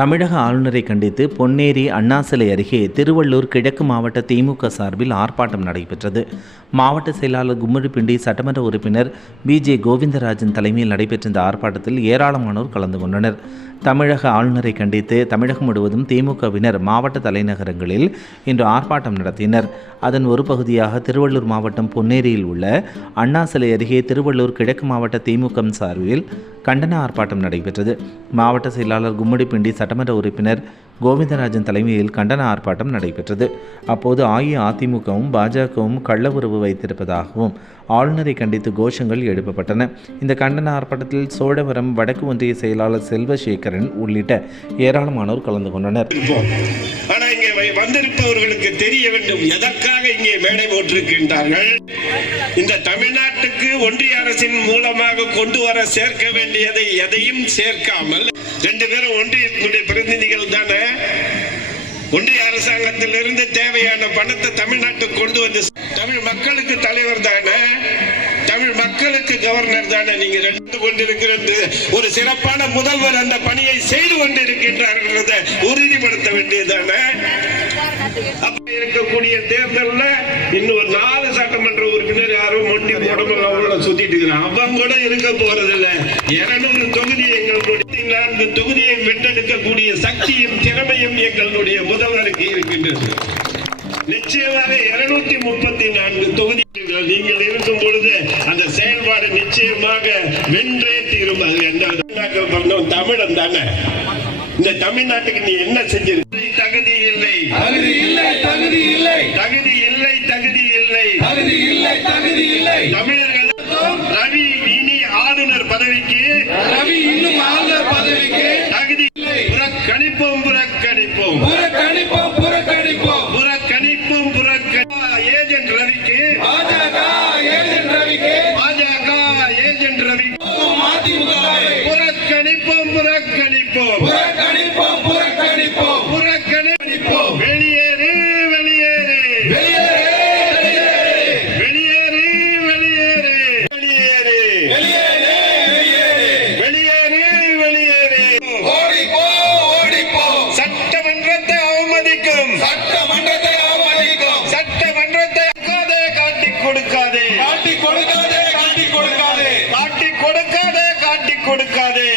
தமிழக ஆளுநரை கண்டித்து பொன்னேரி அண்ணா சிலை அருகே திருவள்ளூர் கிழக்கு மாவட்ட திமுக சார்பில் ஆர்ப்பாட்டம் நடைபெற்றது. மாவட்ட செயலாளர் கும்மிடிப்பிண்டி சட்டமன்ற உறுப்பினர் பி ஜே கோவிந்தராஜன் தலைமையில் நடைபெற்ற இந்த ஆர்ப்பாட்டத்தில் ஏராளமானோர் கலந்து கொண்டனர். தமிழக ஆளுநரை கண்டித்து தமிழகம் முழுவதும் திமுகவினர் மாவட்ட தலைநகரங்களில் இன்று ஆர்ப்பாட்டம் நடத்தினர். அதன் ஒரு பகுதியாக திருவள்ளூர் மாவட்டம் பொன்னேரியில் உள்ள அண்ணா சிலை அருகே திருவள்ளூர் கிழக்கு மாவட்ட திமுக சார்பில் கண்டன ஆர்ப்பாட்டம் நடைபெற்றது. மாவட்ட செயலாளர் கும்மிடிப்பிண்டி சட்டமன்ற உறுப்பினர் கோவிந்தராஜன் தலைமையில் கண்டன ஆர்ப்பாட்டம் நடைபெற்றது. அப்போது அஇஅதிமுகவும் பாஜகவும் கள்ள உறவு வைத்திருப்பதாகவும் ஆளுநரை கண்டித்து கோஷங்கள் எழுப்பப்பட்டன. இந்த கண்டன ஆர்ப்பாட்டத்தில் சோழவரம் வடக்கு ஒன்றிய செயலாளர் செல்வசேகரன் உள்ளிட்ட ஏராளமானோர் கலந்து கொண்டனர். ஆனால் இங்கே வந்திருப்பவர்களுக்கு தெரிய வேண்டும். எதற்காக இங்கே மேடை போட்டிருக்கின்றார்கள்? இந்த தமிழ்நாட்டுக்கு ஒன்றிய அரசின் மூலமாக கொண்டு வர சேர்க்க வேண்டியதை எதையும் சேர்க்காமல் ரெண்டு பேரும் ஒன்றிய ஒன்றிய அரசாங்கத்திலிருந்து தேவையான பணத்தை தமிழ்நாட்டுக்கு கொண்டு வந்து தமிழ் மக்களுக்கு தலைவர் தானே? தமிழ் மக்களுக்கு கவர்னர் தானே? நீங்க நடந்து கொண்டிருக்கிறது. ஒரு சிறப்பான முதல்வர் அந்த பணியை செய்து கொண்டிருக்கின்றார் உறுதிப்படுத்த வேண்டியதானே அப்படி இருக்கக்கூடிய தேர்தல்ல இன்னும் ஒரு நாலு சட்டமன்ற உறுப்பினர் யாரும் மொண்டி உடம்புல சுத்திட்டு இருக்கிறான் அவன் கூட இருக்க போறது இல்ல இருநூறு தொகுதி எங்களுடைய நான்கு தொகுதியை வென்றெடுக்கக்கூடிய சக்தியும் திறமையும் எங்களுடைய முதல்வருக்கு இருக்கின்றது. நிச்சயமாக இருநூத்தி முப்பத்தி நான்கு தொகுதிகள் நீங்கள் இருக்கும் பொழுது அந்த செயல்பாடு நிச்சயமாக வென்றே தீரும். அது பிறந்தவன் தமிழன் தானே. இந்த தமிழ்நாட்டுக்கு நீ என்ன செஞ்சிருக்க தகுதி இல்லை. தகுதி இல்லை தகுதி இல்லை. தகுதி இல்லை தகுதி இல்லை. தகுதி இல்லை தகுதி இல்லை. தமிழர்கள் ரவி இனி ஆளுநர் பதவிக்கு ரவி இன்னும் ஆளுநர் பதவிக்கு தகுதி புறக்கணிப்போம் புறக்கணிப்போம் கொடுக்காதே காட்டி கொடுக்காதே.